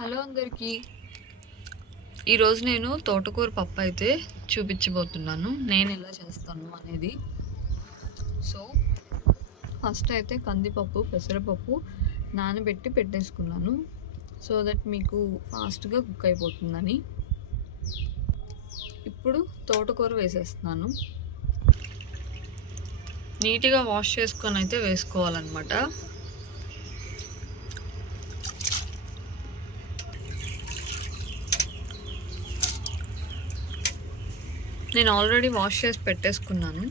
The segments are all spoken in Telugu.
హలో అందరికీ, ఈరోజు నేను తోటకూర పప్పు అయితే చూపించబోతున్నాను నేను ఎలా చేస్తాను అనేది. సో ఫస్ట్ అయితే కందిపప్పు పెసరపప్పు నానబెట్టి పెట్టేసుకున్నాను, సో దట్ మీకు ఫాస్ట్గా కుక్ అయిపోతుందని. ఇప్పుడు తోటకూర వేసేస్తున్నాను. నీట్గా వాష్ చేసుకొని అయితే వేసుకోవాలన్నమాట. నేను ఆల్రెడీ వాష్ చేసి పెట్టేసుకున్నాను.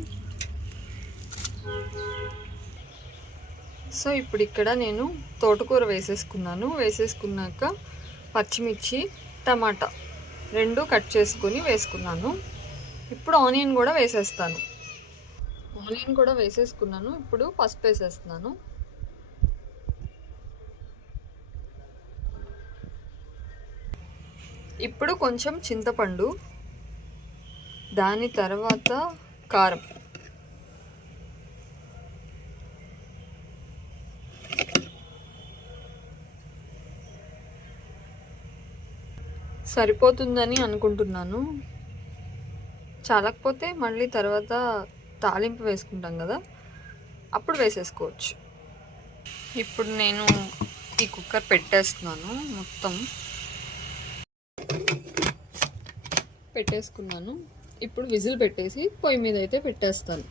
సో ఇప్పుడు ఇక్కడ నేను తోటకూర వేసేసుకున్నాక పచ్చిమిర్చి టమాటా రెండు కట్ చేసుకుని వేసుకున్నాను. ఇప్పుడు ఆనియన్ కూడా వేసేస్తాను. ఇప్పుడు పసుపు వేసేస్తున్నాను. ఇప్పుడు కొంచెం చింతపండు, దాని తర్వాత కారం, సరిపోతుందని అనుకుంటున్నాను. చాలకపోతే మళ్ళీ తర్వాత తాలింపు వేసుకుంటాం కదా, అప్పుడు వేసేసుకోవచ్చు. ఇప్పుడు నేను ఈ కుక్కర్ పెట్టేస్తున్నాను. మొత్తం పెట్టేసుకున్నాను. ఇప్పుడు విజిల్ పెట్టేసి పొయ్యి మీద అయితే పెట్టేస్తాను.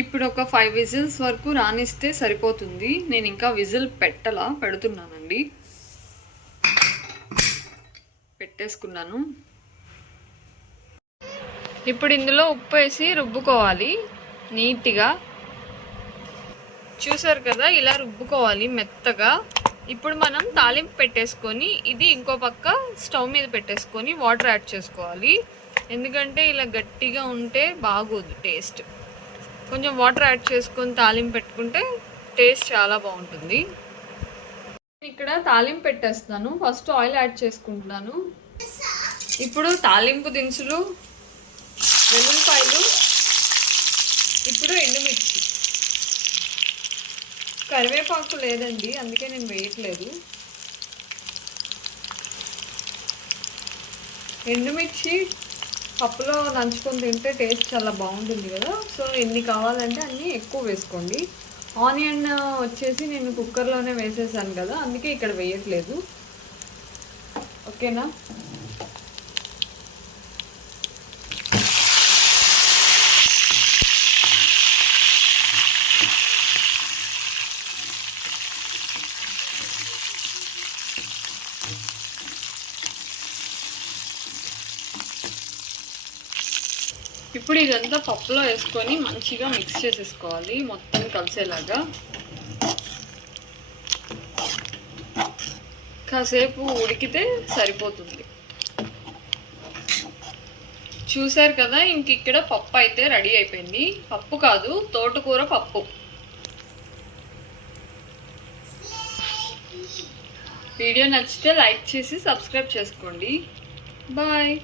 ఇప్పుడు ఒక 5 విజిల్స్ వరకు రానిస్తే సరిపోతుంది. నేను ఇంకా విజిల్ పెడుతున్నానండి. పెట్టేసుకున్నాను. ఇప్పుడు ఇందులో ఉప్పు వేసి రుబ్బుకోవాలి నీట్గా. చూసారు కదా, ఇలా రుబ్బుకోవాలి మెత్తగా. ఇప్పుడు మనం తాలింపు పెట్టేసుకొని ఇది ఇంకో పక్క స్టవ్ మీద పెట్టేసుకొని వాటర్ యాడ్ చేసుకోవాలి. ఎందుకంటే ఇలా గట్టిగా ఉంటే బాగోదు టేస్ట్. కొంచెం వాటర్ యాడ్ చేసుకొని తాలింపు పెట్టుకుంటే టేస్ట్ చాలా బాగుంటుంది. ఇక్కడ తాలింపు పెట్టేస్తాను. ఫస్ట్ ఆయిల్ యాడ్ చేసుకుంటున్నాను. ఇప్పుడు తాలింపు దినుసులు, వెల్లుల్లిపాయలు, ఇప్పుడు ఎండుమిర్చి, కరివేపాకు లేదండి అందుకే నేను వేయట్లేదు. ఎండుమిర్చి పప్పులో నంచుకొని తింటే టేస్ట్ చాలా బాగుంటుంది కదా. సో ఎన్ని కావాలంటే అన్నీ ఎక్కువ వేసుకోండి. ఆనియన్ వచ్చేసి నేను కుక్కర్లోనే వేసేసాను కదా, అందుకే ఇక్కడ వేయట్లేదు. ఓకేనా? ఇప్పుడు ఇదంతా పప్పులో వేసుకొని మంచిగా మిక్స్ చేసేసుకోవాలి మొత్తం కలిసేలాగా. కాసేపు ఉడికితే సరిపోతుంది. చూసారు కదా, ఇంక ఇక్కడ పప్పు అయితే రెడీ అయిపోయింది. పప్పు కాదు, తోటకూర పప్పు. వీడియో నచ్చితే లైక్ చేసి సబ్స్క్రైబ్ చేసుకోండి. బాయ్.